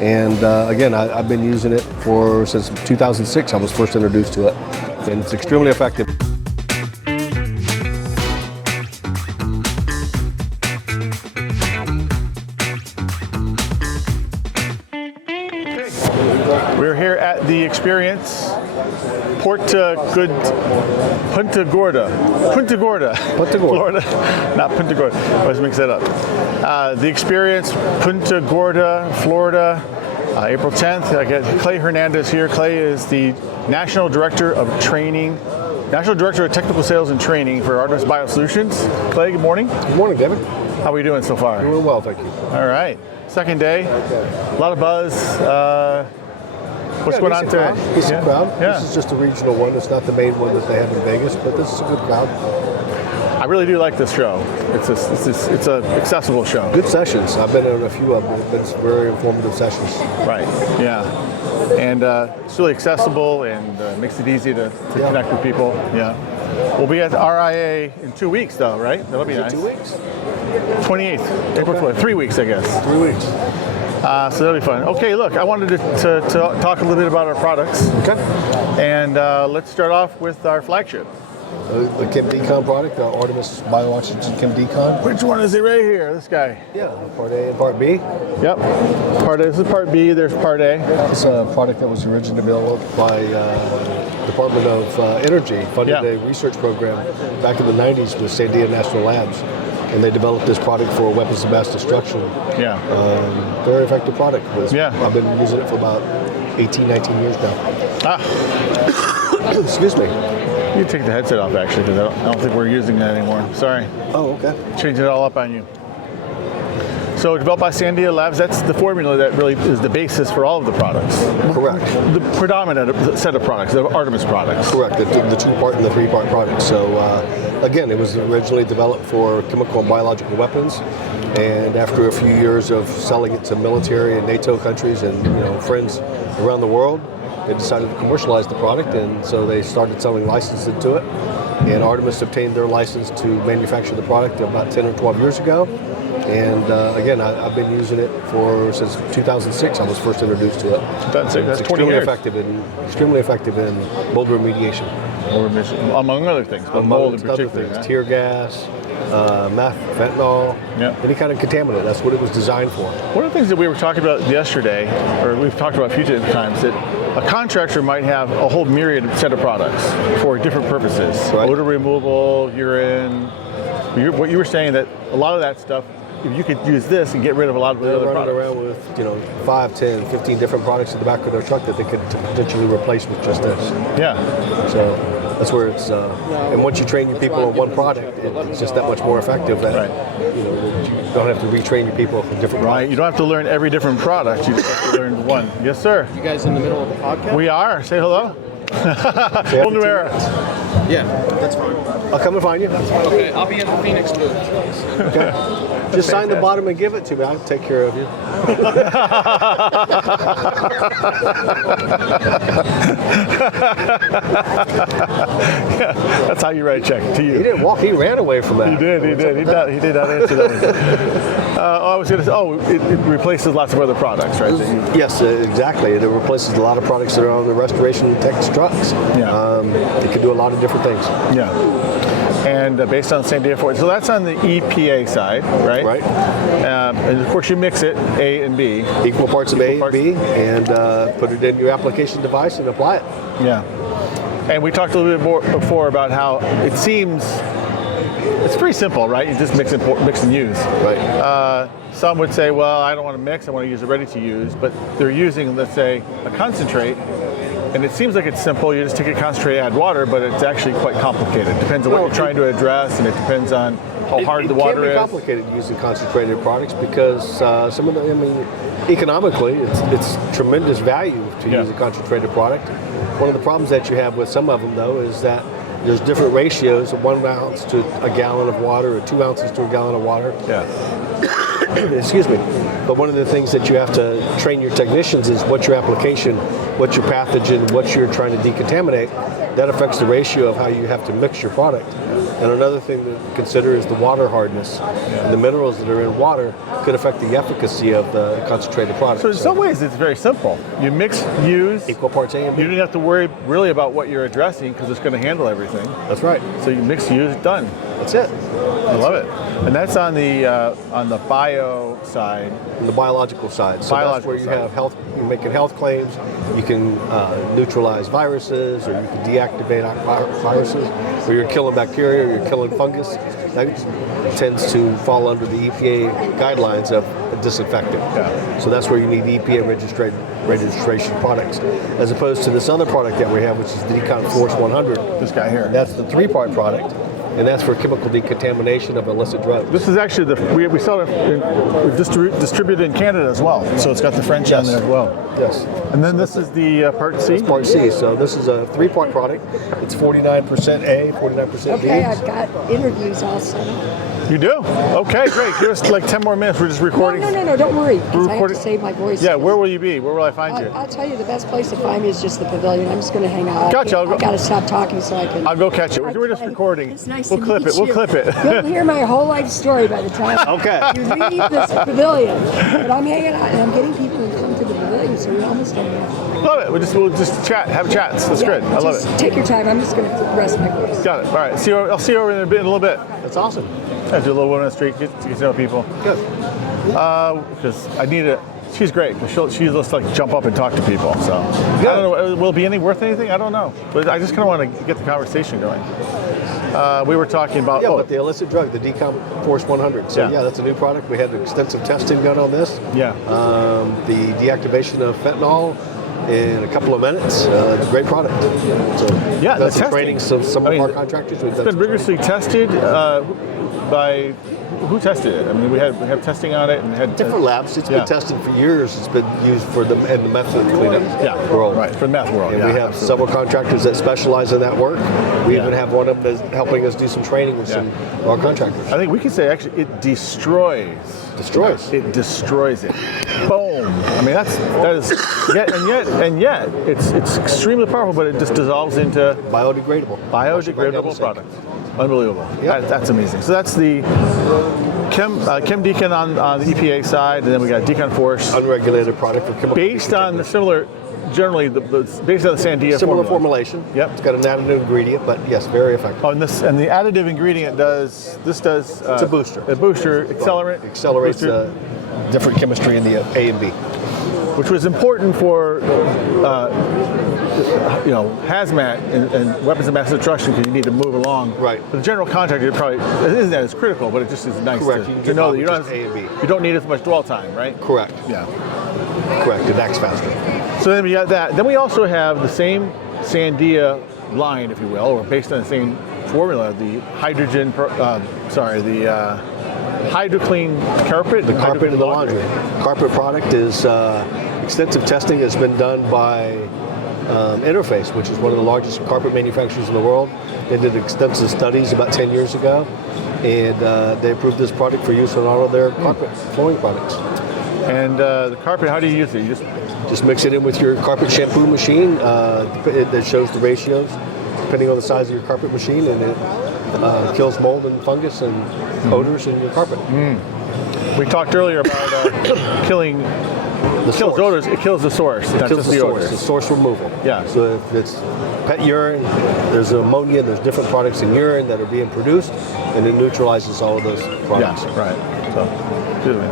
And again, I've been using it since 2006. I was first introduced to it, and it's extremely effective. We're here at the Experience Punta Gorda, Florida, not Punta Gorda. I always mix that up. The Experience Punta Gorda, Florida, April 10th. I got Clay Hernandez here. Clay is the National Director of Training, National Director of Technical Sales and Training for Artemis Bio-Solutions. Clay, good morning. Good morning, David. How are we doing so far? Doing well, thank you. All right. Second day. A lot of buzz. What's going on today? Decent crowd. Yeah. This is just a regional one. It's not the main one that they have in Vegas, but this is a good crowd. I really do like this show. It's an accessible show. Good sessions. I've been in a few of them. It's been some very informative sessions. Right. Yeah. And it's really accessible and makes it easy to connect with people. Yeah. We'll be at RIA in 2 weeks, though, right? That'll be nice. 2 weeks? 28th, April 20th. 3 weeks, I guess. 3 weeks. So that'll be fun. Okay, look, I wanted to talk a little bit about our products. Okay. And let's start off with our flagship. The Chem Decon product, the Artemis Bio-Oxygen Chem Decon. Which one is it right here? This guy. Yeah, Part A and Part B. Yep. This is Part B, there's Part A. It's a product that was originally developed by Department of Energy, funded a research program back in the 90s with Sandia National Labs. And they developed this product for weapons of mass destruction. Yeah. Very effective product. Yeah. I've been using it for about 18, 19 years now. Excuse me. You can take the headset off, actually, because I don't think we're using that anymore. Sorry. Oh, okay. Changing it all up on you. So developed by Sandia Labs, that's the formula that really is the basis for all of the products. Correct. The predominant set of products, the Artemis products. Correct, the 2-part and the 3-part products. So again, it was originally developed for chemical and biological weapons. And after a few years of selling it to military and NATO countries and friends around the world, they decided to commercialize the product, and so they started selling licenses to it. And Artemis obtained their license to manufacture the product about 10 or 12 years ago. And again, I've been using it since 2006. I was first introduced to it. That's 20 extremely years. Extremely effective in mold remediation. Among other things, but mold in particular. Things, tear gas, meth, fentanyl, any kind of contaminant. That's what it was designed for. One of the things that we were talking about yesterday, or we've talked about a few different times, that a contractor might have a whole myriad set of products for different purposes. Right. Odor removal, urine. What you were saying, that a lot of that stuff, if you could use this and get rid of a lot of the other products. They're running around with 5, 10, 15 different products in the back of their truck that they could potentially replace with just this. Yeah. So that's where it's, and once you train your people on one product, it's just that much more effective that, you don't have to retrain your people for different products. You don't have to learn every different product, you just have to learn one. Yes, sir. You guys in the middle of the podcast? We are. Say hello. Whole new era. Yeah, that's fine. I'll come and find you. Okay, I'll be in the Phoenix booth. Okay. Just sign the bottom and give it to me. I'll take care of you. Yeah, that's how you write a check to you. He didn't walk. He ran away from that. He did. He did not answer that one. I was going to say, it replaces lots of other products, right? Yes, exactly. It replaces a lot of products that are on the restoration tech trucks. Yeah. It can do a lot of different things. Yeah. And based on the same data for it. So that's on the EPA side, right? Right. And of course you mix it, A and B. Equal parts of A and B, and put it in your application device and apply it. Yeah. And we talked a little bit more before about how it seems, it's pretty simple, right? You just mix and use. Right. Some would say, well, I don't want to mix, I want to use it ready to use, but they're using, let's say, a concentrate. And it seems like it's simple. You just take a concentrate, add water, but it's actually quite complicated. It depends on what you're trying to address, and it depends on how hard the water is. It can be complicated using concentrated products because some of them, economically, it's tremendous value to use a concentrated product. One of the problems that you have with some of them, though, is that there's different ratios of 1 ounce to a gallon of water or 2 ounces to a gallon of water. Yeah. Excuse me. But one of the things that you have to train your technicians is what's your application, what's your pathogen, what you're trying to decontaminate. That affects the ratio of how you have to mix your product. And another thing to consider is the water hardness. And the minerals that are in water could affect the efficacy of the concentrated product. So in some ways, it's very simple. You mix, use. Equal parts A and B. You don't have to worry really about what you're addressing because it's going to handle everything. That's right. So you mix, use, done. That's it. I love it. And that's on the bio side. On the biological side. So that's where you side. have health, you're making health claims, you can neutralize viruses, or you can deactivate viruses, or you're killing bacteria, or you're killing fungus. That tends to fall under the EPA guidelines of disinfectant. Yeah. So that's where you need EPA registration products, as opposed to this other product that we have, which is the Decon Force 100. This guy here. That's the 3-part product. And that's for chemical decontamination of illicit drugs. This is actually we sell it distributed in Canada as well. So it's got the French on there as well. Yes. And then this is the part C. That's part C. So this is a 3-part product. It's 49% A, 49% B. Okay, I've got interviews all set up. You do? Okay, great. Give us like 10 more minutes. We're just recording. No, don't worry, because I have to recording- save my voice. Yeah, where will you be? Where will I find you? I'll tell you, the best place to find me is just the pavilion. I'm just going to hang out. Gotcha, I'll go- I've got to stop talking so I can... I'll go catch it. We're just recording. It's nice We'll to clip meet it. We'll you. clip it. You'll hear my whole life story by the time Okay. you leave this pavilion. But I'm hanging out, and I'm getting people to come to the pavilion, so we're almost done now. Love it. We'll just chat, have chats. That's good. I love just it. Take your time. I'm just going to rest my voice. Got it. All right. I'll see you over in a little bit. That's awesome. I do a little one on the street, get to know people. Good. Because I need it. She's great. She just like jump up and talk to people. So I don't know. Will it be worth anything? I don't know. But I just kind of want to get the conversation going. We were talking about but the illicit drug, the Decon Force 100. So Yeah. that's a new product. We had extensive testing done on this. Yeah. The deactivation of fentanyl in a couple of minutes. Great product. So Yeah, the done some testing. training. Some I mean, of our contractors. It's been rigorously tested by who tested it? I mean, we have testing on it and had different labs. It's Yeah. been tested for years. It's been used for the meth cleanup world. right, for the meth world. And yeah, we have absolutely. several contractors that specialize in that work. We Yeah. even have one of them that's helping us do some training with some of our contractors. I think we can say actually it destroys. It destroys it. Boom. I mean that is and yet it's extremely powerful, but it just dissolves into Biodegradable. biodegradable products. Unbelievable. Yeah. That's amazing. So that's the Chem Decon on the EPA side, and then we got Decon Force Unregulated product for chemical based on the similar, generally based on the Sandia similar formula. formulation. Yep. It's got an additive ingredient, but yes, very effective. Oh, and the additive ingredient does It's a booster. A booster accelerant. Accelerates booster, different chemistry in the A and B. which was important for hazmat and weapons of mass destruction because you need to move along. Right. But the general contractor it isn't that as critical, but it just is nice Correct. You can to get know by that with just A and B. you don't need as much dwell time, right? Correct. Yeah. Correct. It acts faster. So then we got that. Then we also have the same Sandia line, if you will, or based on the same formula, the HydroClean carpet. The carpet and the laundry. Carpet product is extensive testing has been done by Interface, which is one of the largest carpet manufacturers in the world. They did extensive studies about 10 years ago, and they approved this product for use on all of their carpet flooring products. And the carpet, how do you use it? You Just mix it in with your carpet shampoo machine. It shows the ratios depending on the size of your carpet machine, and it kills mold and fungus and odors in your carpet. We talked earlier about killing. The Kills source. odors. It kills the source. Not Kills just the the source, odors. the source removal. Yeah. So if it's pet urine, there's ammonia, there's different products in urine that are being produced, and it neutralizes all of those products. Yeah. Right. So, excuse me.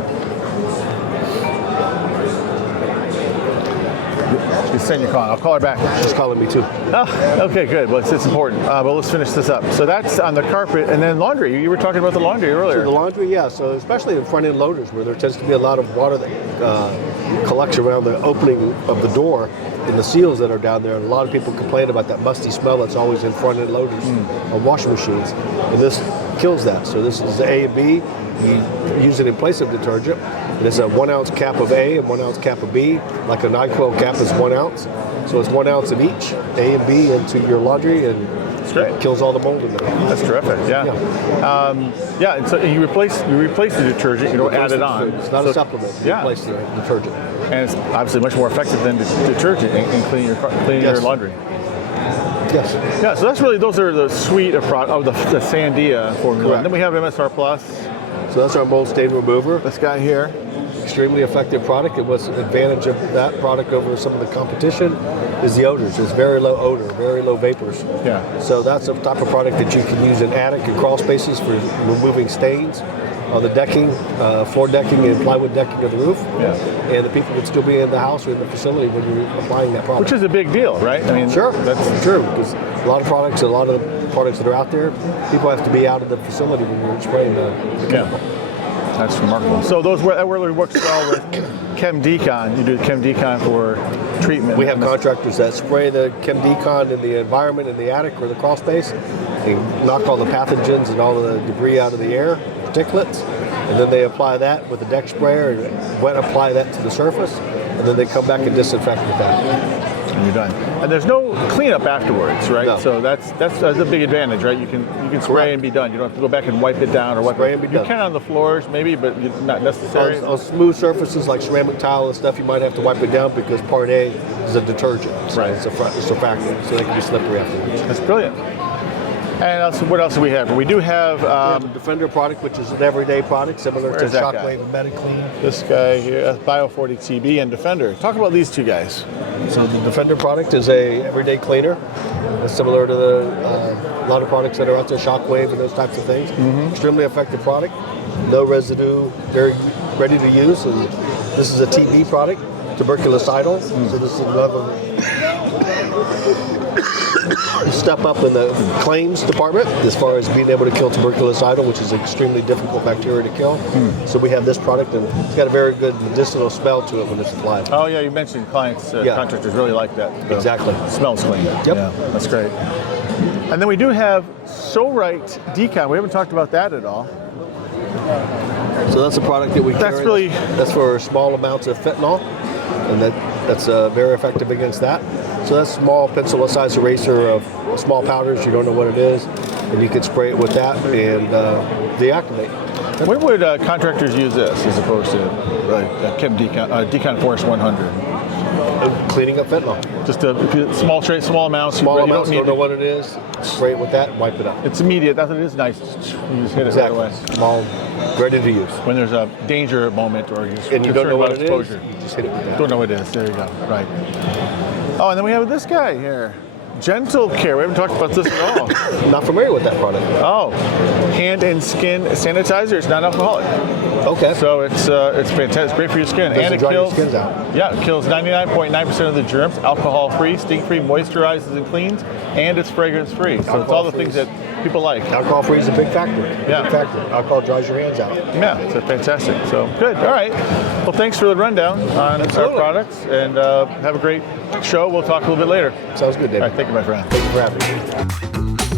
She's saying you're calling. I'll call her back. She's calling me too. Oh, okay, good. Well, it's important. But let's finish this up. So that's on the carpet, and then laundry. You were talking about the laundry earlier. So the laundry, yeah. So especially in front-end loaders, where there tends to be a lot of water that collects around the opening of the door in the seals that are down there. And a lot of people complain about that musty smell that's always in front-end loaders on washing machines. And this kills that. So this is A and B. You use it in place of detergent. And it's a 1 ounce cap of A and 1 ounce cap of B. Like a NyQuil cap is 1 ounce. So it's 1 ounce of each, A and B, into your laundry, and That's great. It kills all the mold in there. That's terrific. Yeah. Yeah. And so you replace the detergent. You don't add it on. It's not a supplement. You Yeah. replace the detergent. And it's obviously much more effective than detergent in cleaning your Yes. laundry. Yes. Yeah. So those are the suite of the Sandia formula. Correct. And then we have MSR Plus. So that's our mold stain remover. This guy here. Extremely effective product. And what's an advantage of that product over some of the competition is the odors. It's very low odor, very low vapors. Yeah. So that's a type of product that you can use in attic and crawl spaces for removing stains on the decking, floor decking and plywood decking of the roof. Yeah. And the people can still be in the house or in the facility when you're applying that product. Which is a big deal, right? I mean, Sure, That's true, because a lot of the products that are out there, people have to be out of the facility when you're spraying the chemical. That's remarkable. So that really works well with Chem Decon. You do Chem Decon for treatment. We have contractors that spray the Chem Decon in the environment in the attic or the crawl space and knock all the pathogens and all the debris out of the air, particulates, and then they apply that with a deck sprayer and wet apply that to the surface, and then they come back and disinfect with that. And you're done. And there's no cleanup afterwards, right? No. So that's a big advantage, right? You can spray Correct. and be done. You don't have to go back and wipe it down or wipe Spray it. and be You done. can on the floors maybe, but it's not necessary. On smooth surfaces like ceramic tile and stuff, you might have to wipe it down because Part A is a detergent. So Right. it's a surfactant, so they can be slippery afterwards. That's brilliant. And what else do we have? We do have We have a Defender product, which is an everyday product, similar to Where's that guy? Shockwave and MetaClean. this guy here, Bio40 TB and Defender. Talk about these two guys. So the Defender product is a everyday cleaner. It's similar to a lot of products that are out there, Shockwave and those types of things. Extremely effective product, no residue, very ready to use. And this is a TB product, tuberculocidal. So this is another step up in the claims department as far as being able to kill tuberculocidal, which is an extremely difficult bacteria to kill. So we have this product, and it's got a very good medicinal smell to it when it's applied. Oh yeah, you mentioned clients, Yeah. contractors really like that. Exactly. Smells clean. Yep. Yeah, that's great. And then we do have So Right Decon. We haven't talked about that at all. So that's a product that we That's carry. really- That's for small amounts of fentanyl, and that's very effective against that. So that's small pencil-sized eraser of small powders. You don't know what it is, and you can spray it with that and deactivate. When would contractors use this as opposed to Chem Decon Force 100? Cleaning up fentanyl. Just a small amounts. Small you amounts, don't don't need know what it is. Spray it with that and wipe it up. It's immediate. That's what it is nice. You just hit it right Exactly. away. Small, ready to use. When there's a danger moment or you're And you don't know what about it is, exposure. you just hit it with that. Don't know what it is. There you go. Right. Oh, and then we have this guy here. Gentle Care. We haven't talked about this at all. Not familiar with that product. Oh, hand and skin sanitizer. It's non-alcoholic, Okay. so it's fantastic. It's great for your skin, Doesn't and it dry your kills. skins out. Yeah, it kills 99.9% of the germs. Alcohol-free, sting-free, moisturizes and cleans, and it's fragrance-free. So it's all the things that people like. Alcohol-free is a big factor. Yeah. Big factor. Alcohol dries your hands out. Yeah, so fantastic. So good. All right. Well, thanks for the rundown on our Absolutely. products, and have a great show. We'll talk a little bit later. Sounds good, David. All right. Thank you, my friend. Thank you for having me.